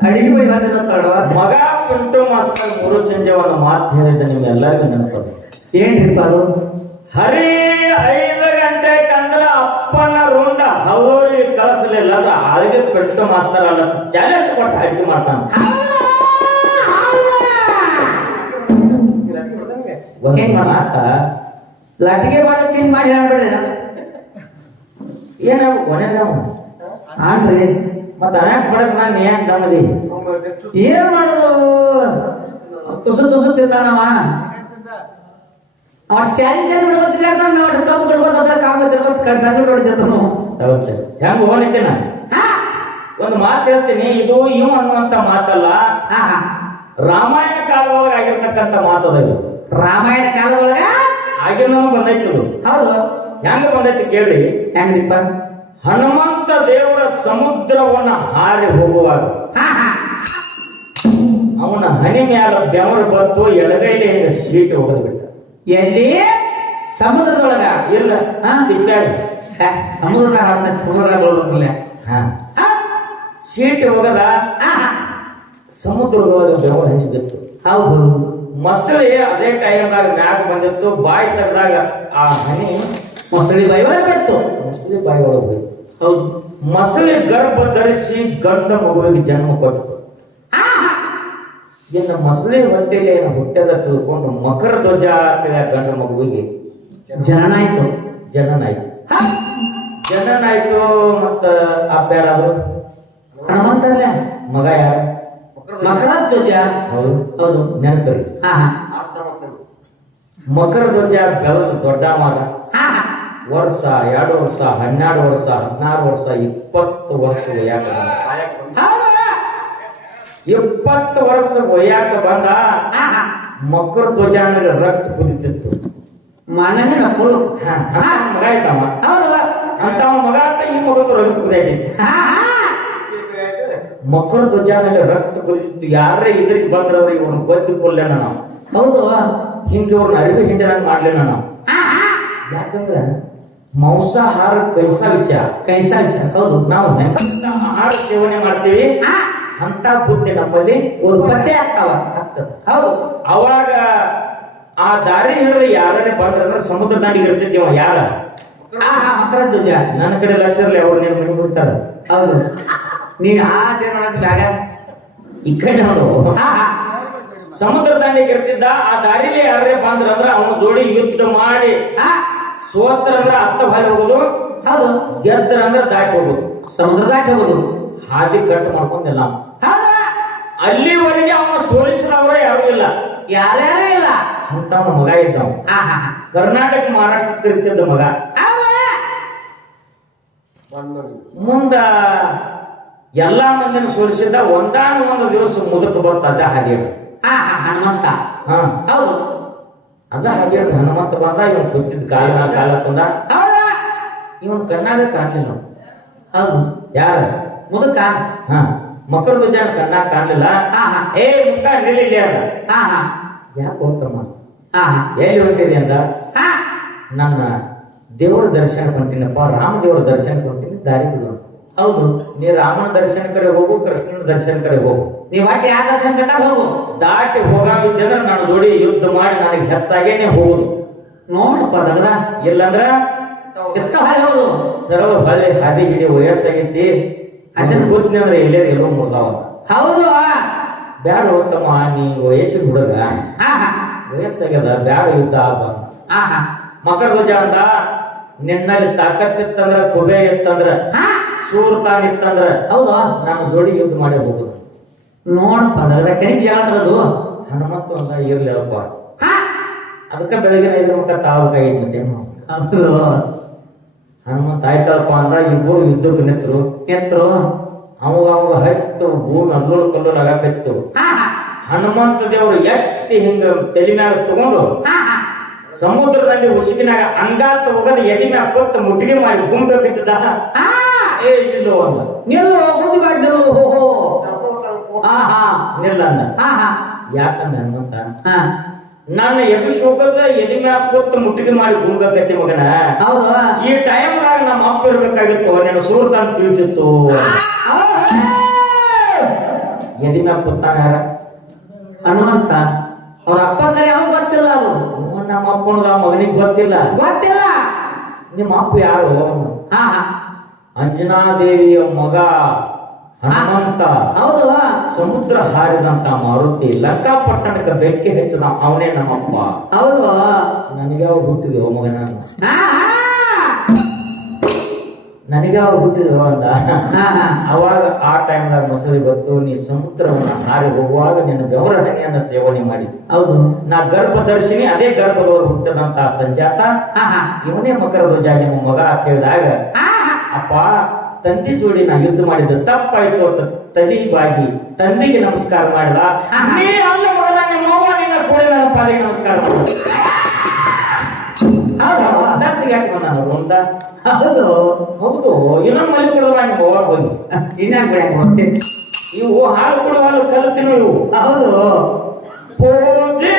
ಅಡಿಗೆ ಮನೆ ಮಾತಾಡೋ ಮಗ ಪಿಂಟು ಮಾಸ್ತರ್ ಮೂರು ಚಂಜೆವನ ಮಾತು ಹೇಳಿದ್ದೆ ನಿಮ್ಗೆಲ್ಲರಿಗೂ ನೆನಪದ ಏನ್ರಿಪ್ಪ ಅದು? ಹರಿ ಐದು ಗಂಟೆ ಕಂದ್ರ ಅಪ್ಪನ ರುಂಡ ಅವ್ರಿಗೆ ಕಳಿಸ್ಲಿಲ್ಲ ಅಂದ್ರೆ ಅಲ್ಲಿಗೆ ಪೆಟ್ಟು ಮಾಸ್ತರ್ ಅಲ್ಲ ಚಾಲೆಂಜ್ ಕೊಟ್ಟು ಅಡಿಗೆ ಮಾಡ್ತಾನ? ಮಾತ. ಲಟಿಗೆ ಮಾಡಿ ತಿನ್ ಮಾಡಿ ಹೇಳ್ಬೇಡ್ರಿ ಏನಾಗ ಕೊನೆಗ ಆನ್ರಿ. ಮತ್ತ ಬಡಕ್ ನಾನು ಯಾಕೆ ಏನ್ ಮಾಡೋದು? ತುಸು ತುಸು ತಿಂದಾನವ ಅವ್ರ ಚಾಲೆಂಜ್ ಏನು ಬಿಡ್ಕೊತ ತಿರ್ಗಾಡ್ತಾನ ನಾವು ಕಬ್ಬು ಬಿಡ್ಕೊತ ಕಾಮ ತಿರ್ಕೊತ ಕಡ್ದಾಗ ಹೌದು ಹೆಂಗ್ ಹೋಗ್ತೀನಿ ಒಂದು ಮಾತು ಹೇಳ್ತೀನಿ ಇದು ಇವ್ ಅನ್ನುವಂತ ಮಾತಲ್ಲ. ರಾಮಾಯಣ ಕಾಲದೊಳಗೆ ಆಗಿರ್ತಕ್ಕಂಥ ಮಾತದ ಇದು. ರಾಮಾಯಣ ಕಾಲದೊಳಗ? ಆಗಿನ ಬಂದೈತಿ ಇದು. ಹೌದು. ಹೆಂಗ ಬಂದೈತಿ ಕೇಳಿ? ಹೆಂಗ್ರಿಪ್ಪ? ಹನುಮಂತ ದೇವರ ಸಮುದ್ರವನ್ನ ಹಾರಿ ಹೋಗುವಾಗ ಅವನ ಹನಿ ಮ್ಯಾಲ ಬೆವರು ಬಂತು ಎಡಗೈಲಿ ಹಿಂಗ ಸ್ವೀಟ್ ಹೋಗದ್ ಬಿಟ್ಟ. ಎಲ್ಲಿ? ಸಮುದ್ರದೊಳಗ? ಇಲ್ಲ ಸಮುದ್ರದ ಸಮುದ್ರನ ಸಮುದ್ರದಾಗ ಹತ್ತ ಸಮುದ್ರದಾಗ ಬೀಳ್ಬೇಕಿಲ್ಲ ಹಾ ಹಾ? ಸೀಟ್ ಹೋಗದ ಸಮುದ್ರದೊಳಗ ಬೆವರು ಹನಿ ಬಿತ್ತು. ಹೌದು. ಮೊಸಳೆ ಅದೇ ಟೈಮ್ದಾಗ ಮ್ಯಾಗ ಬಂದಿತ್ತು ಬಾಯಿ ತೆರೆದಾಗ ಆ ಹನಿ ಮೊಸಳಿ ಬಾಯಿ ಒಳಗೆ ಬಿತ್ತು. ಮೊಸಳಿ ಬಾಯಿ ಒಳಗೆ ಹೋಯ್ತು ಹೌದು. ಮೊಸಳೆ ಗರ್ಭ ಧರಿಸಿ ಗಂಡ ಮಗುವಿಗೆ ಜನ್ಮ ಕೊಟ್ಟಿತು. ಇನ್ನು ಮಸಳಿ ಹೊಟ್ಟೆಲಿ ಹುಟ್ಟದ ತಿಳ್ಕೊಂಡು ಮಕರ ಧ್ವಜ ಆಗ್ತದೆ ಗಂಡ ಮಗುವಿಗೆ? ಜನನ ಆಯ್ತು ಜನನ ಆಯ್ತು ಹಾ? ಜನನ ಆಯ್ತು ಮತ್ತ ಅಪ್ಪ ಯಾರಾದ್ರು ಹನುಮಂತಲ್ಲ ಮಗ ಯಾರ? ಮಕರ ಧ್ವಜ. ಹೌದು. ಹೌದು. ನೆನಪರಿ ಮಕರ ಧ್ವಜ ಬೆಳೆದು ದೊಡ್ಡ ಮಗ. ವರ್ಷ ಎರಡು ವರ್ಷ ಹನ್ನೆರಡು ವರ್ಷ ಹದಿನಾರು ವರ್ಷ ಇಪ್ಪತ್ತು ವರ್ಷ ಒಯ್ಯಾಕ ಇಪ್ಪತ್ತು ವರ್ಷ ಒಯ್ಯಾಕ ಬಂದ. ಮಕರ ಧ್ವಜ ರಕ್ತ ಕುದಿತಿತ್ತು ಮನನೇ ಮಗ ಇದ್ದವ ಅಂತ ಮಗ ಅಂತ ಈ ಮಗದ್ದು ರಕ್ತ ಕುದೈತಿ ಹಾ, ಧ್ವಜ ರಕ್ತ ಕುದಿತಿತ್ತು ಯಾರೇ ಇದ್ರಿಗೆ ಬಂದ್ರವ್ರ ಇವ್ರನ್ನ ಬದ್ದು ಕೊಲ್ಲೇನ ನಾವು. ಹೌದು. ಹಿಂಗೆ ಇವ್ರನ್ನ ಅರಿವಿ ಹಿಂಡಿದಂಗೆ ಮಾಡ್ಲೇನ ನಾವು. ಯಾಕಂದ್ರ ಮಾಂಸಾಹಾರ ಕೈಸಾ ವಿಚಾರ. ಕೈಸಾ ವಿಚಾರ ಹೌದು. ನಾವು ಎಂತ ಆಹಾರ ಸೇವನೆ ಮಾಡ್ತೀವಿ. ಅಂತ ಬುದ್ಧಿ ನಮ್ಮಲ್ಲಿ ಉತ್ಪತ್ತಿ ಆಗ್ತಾವ. ಹೌದು. ಅವಾಗ ಆ ದಾರಿ ಹಿಡಿದು ಯಾರೇ ಬಂದ್ರಂದ್ರೆ ಸಮುದ್ರ ದಾರಿಗೆ ಇರ್ತಿದ್ದೀವ ಯಾರ? ನನ್ನ ಕಡೆ ಲಕ್ಷ ಇರಲಿ ಅವ್ರು ನೀನು ಮನೆ ಬಿಡ್ತಾರ. ಹೌದು. ನೀನ್ ಆ ದೇವ್ರ ನೋಡದ್ ಈ ಕಡೆ ನೋಡು. ಸಮುದ್ರ ದಾಂಡಿಗೆ ಇರ್ತಿದ್ದ ಆ ದಾರಿಲಿ ಯಾರೇ ಬಂದ್ರಂದ್ರ ಅವನ ಜೋಡಿ ಯುದ್ಧ ಮಾಡಿ ಹಾ ಸೋತ್ರಂದ್ರ ಹತ್ತ ಭಾರಿ ಹೋಗುದು ಹೌದು. ಗೆದ್ರಂದ್ರ ದಾಟಿ ಹೋಗುದು. ಸಮುದ್ರ ದಾಟಿ ಹೋಗುದು. ಹಾದಿ ಕಟ್ ಮಾಡ್ಕೊಂಡಿಲ್ಲ. ಅಲ್ಲಿವರೆಗೆ ಅವನ ಸೋಲಿಸಿದವರ ಯಾರು ಇಲ್ಲ. ಯಾರ್ಯಾರು ಇಲ್ಲ. ಅಂತ ಅವನ ಮಗ ಇದ್ದವ. ಕರ್ನಾಟಕ ಮಹಾರಾಷ್ಟ್ರ ತಿರುಗ್ತಿದ್ದ ಮಗ. ಹೌದು. ಮುಂದ ಎಲ್ಲಾ ಮಂದಿನ ಸೋಲಿಸಿದ್ದ ಒಂದಾನ ಒಂದು ದಿವಸ ಮುದುಕ ಬರ್ತದೆ ಹಾದಿ ಹನುಮಂತ. ಹಾ. ಹೌದು. ಅದ ಹಾದಿ ಹನುಮಂತ ಬಂದ ಇವನ್ ಕುತ್ತಿದ್ ಕಾಲ ಕಾಲ ಹೌದು? ಇವನ್ ಕಣ್ಣಾಗ ಕಾಣ್ಲಿಲ್ಲ. ಹೌದು. ಯಾರ? ಮುದುಕ? ಹಾ ಮಕರ ಧ್ವಜ ಕಣ್ಣಾಗ ಕಾಣ್ಲಿಲ್ಲ? ಏ ಮುಖ ನಿಲ್ಲಿಲ್ಲ ಅಂದ ಯಾಕೆ ಹೋಗ್ತಮ್ಮ ಎಲ್ಲಿ ಹೊಂಟಿದೆ ಅಂದ ನನ್ನ ದೇವರ ದರ್ಶನ ಕೊಟ್ಟಿನಪ್ಪ ರಾಮ ದೇವರ ದರ್ಶನ ಕೊಟ್ಟಿನ ದಾರಿ ಬಿಡು ಹೌದು. ನೀ ರಾಮನ ದರ್ಶನ ಕಡೆ ಹೋಗು ಕೃಷ್ಣನ ದರ್ಶನ ಕಡೆ ಹೋಗು. ನೀವ್ ಒಟ್ಟು ಯಾವ ದರ್ಶನ ಬೇಕಾದ್ರೆ ಹೋಗು. ದಾಟಿ ಹೋಗಾವಿದ್ದಂದ್ರೆ ನನ್ನ ಜೋಡಿ ಯುದ್ಧ ಮಾಡಿ ನನಗೆ ಹೆಚ್ಚಾಗೇನೆ ಹೋಗುದು. ನೋಡಪ್ಪ ದಗದ. ಇಲ್ಲಂದ್ರ ಎತ್ತ ಹೋಗೋದು. ಹೋದು ಸರ್ವ ಬಳ್ಳಿ ಹಾದಿ ಹಿಡಿ ವಯಸ್ಸಾಗೈತಿ. ಅದನ್ನ ಗೊತ್ತಿನ ಅಂದ್ರೆ ಎಲ್ಲೇ ಎಲ್ಲೋ ಮುರ್ದಾವ ಹೌದು. ಬ್ಯಾಡ ಉತ್ತಮ ನೀ ವಯಸ್ಸಿನ ಹುಡುಗ. ವಯಸ್ಸಾಗ್ಯದ ಬ್ಯಾಡ ಯುದ್ಧ ಆಗ ಮಕರ ಧ್ವಜ ಅಂತ ನಿನ್ನಲ್ಲಿ ತಾಕತ್ತಿತ್ತಂದ್ರ ಕುಬೆ ಇತ್ತಂದ್ರ ಇತ್ತಂದ್ರ ಹೌದು. ನಾನು ಜೋಡಿ ಯುದ್ಧ ಮಾಡಿ ಹೋಗುದು. ನೋಡಪ್ಪ ದಗದ ಕೈ ಜಗಳ ತಗದು ಹನುಮಂತ ಅಂದ ಇರ್ಲಿಲ್ಲಪ್ಪ ಹಾ? ಅದಕ್ಕ ಬೆಳಗಿನ ಐದು ಮುಖ ತಾವಕಾಗಿತ್ತು ಮತ್ತೆ ಹೌದು. ಹನುಮಂತ ಆಯ್ತಪ್ಪ ಅಂದ ಇಬ್ಬರು ಯುದ್ಧಕ್ಕೆ ನಿಂತರು. ಎತ್ತರು ಅವಾಗ ಅವಾಗ ಹತ್ತು ಭೂಮಿ ಅಲ್ಲೋಳು ಕಲ್ಲೋಲ್ ಆಗಾಕಿತ್ತು ಹನುಮಂತ ದೇವರು ಎತ್ತಿ ಹಿಂಗ ತಲೆ ಮ್ಯಾಗ ತಗೊಂಡು ಸಮುದ್ರದಲ್ಲಿ ಉಸುಕಿನಾಗ ಅಂಗಾತ ಹೋಗದ ಎದಿ ಮ್ಯಾಗ ಕೊತ್ತ ಮುಟ್ಟಿಗೆ ಮಾಡಿ ಗುಂಬೇಕಿದ್ದ ಹಾ. ಏ ನಿಲ್ಲೋ ಅಂದ. ನಿಲ್ಲೋ ಬ್ಯಾಡ ನಿಲ್ಲೋ ಹೋ ಹೋ ಇಲ್ಲ ಅಂದ. ಹಾ ಹಾ ಯಾಕಂದ ಹನುಮಂತ? ಹಾ ನಾನು ಎಬಿಸ್ ಹೋಗದ ಎದಿ ಮ್ಯಾಪ್ ಕೊಟ್ಟು ಮುಟ್ಟಿಗೆ ಮಾಡಿ ಗುಂಬೇಕತ್ತಿ ಮಗನ. ಹೌದು. ಈ ಟೈಮ್ನಾಗ ನಮ್ಮ ಅಪ್ಪ ಇರ್ಬೇಕಾಗಿತ್ತು ನಿನ್ನ ಅಂತ ತಿಳಿತಿತ್ತು. ಹೌದು ಎದಿ ಮ್ಯಾಪ್ ಕೊತ್ತಾನ ಯಾರ? ಹನುಮಂತ. ಅವ್ರ ಅಪ್ಪ ಕರೆ ಯಾವ ಗೊತ್ತಿಲ್ಲ ಅದು? ನಮ್ಮ ಅಪ್ಪನದ ಮಗನಿಗೆ ಗೊತ್ತಿಲ್ಲ. ಗೊತ್ತಿಲ್ಲ. ನಿಮ್ಮ ಅಪ್ಪ ಯಾರು? ಹಾ ಹಾ. ಅಂಜನಾದೇವಿಯ ಮಗ. ಹನುಮಂತ. ಹೌದು. ಸಮುದ್ರ ಹಾರಿದಂತ ಮಾರುತಿ ಲಂಕಾ ಪಟ್ಟಣಕ್ಕೆ ಬೆಂಕಿ ಹೆಚ್ಚದ ಅವನೇ ನಮ್ಮಪ್ಪ. ಹೌದು. ನನಗೆ ಅವ್ ಹುಟ್ಟಿದ್ವು ಮಗನ ನನಗ್ಯಾವ ಹುಟ್ಟಿದ್ವು ಅಂದ ಅವಾಗ ಆ ಟೈಮ್ದಾಗ ಮೊಸಳಿ ಬಂತು ನೀ ಸಮುದ್ರವನ್ನ ಹಾರಿ ಹೋಗುವಾಗ ನಿನ್ನ ಗೌರ ಹನಿಯನ್ನ ಸೇವನೆ ಮಾಡಿ. ಹೌದು. ನಾ ಗರ್ಭದರ್ಶಿನಿ ಅದೇ ಗರ್ಭದವರು ಹುಟ್ಟದಂತ ಸಂಜಾತ. ಇವನೇ ಮಕರ ಧ್ವಜ ನಿಮ್ಮ ಮಗ ಅಂತ ಹೇಳಿದಾಗ ಅಪ್ಪ ತಂದಿ ಜೋಡಿ ನಾ ಯುದ್ಧ ಮಾಡಿದ ತಪ್ಪಾಯ್ತು ಅಂತ ತಲಿ ಬಾಗಿ ತಂದೆಗೆ ನಮಸ್ಕಾರ ಮಾಡಿದ ನೀ ಅಲ್ಲ ಮಗನ ನಿನ್ನ ಕೂಡ ನನ್ನ ಪಾಲಿಗೆ ನಮಸ್ಕಾರ ಮಾಡಿದ ಯಾಕೆ ಒಂದ ಹೌದು. ಹೌದು. ಇನ್ನೊಂದು ಮನೆ ಕೊಡುವ ನಿಮ್ಮ ಅವ್ವ ಹೋಗಿ. ಗೊತ್ತಿಲ್ಲ ಇವು ಹಾಲು ಕೊಡುವ ಹಾಲು ಕಲ್ತಿನೋ ಇವು. ಹೌದು. ಪೂಜಿಸಲಂದೆ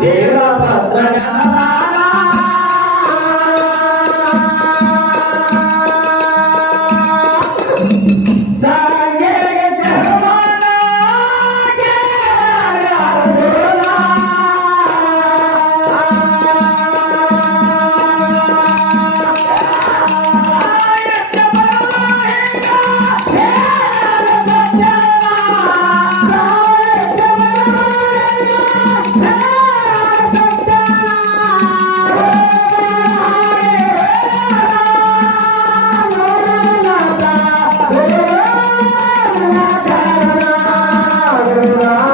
వీరభద్రగా Hare Rama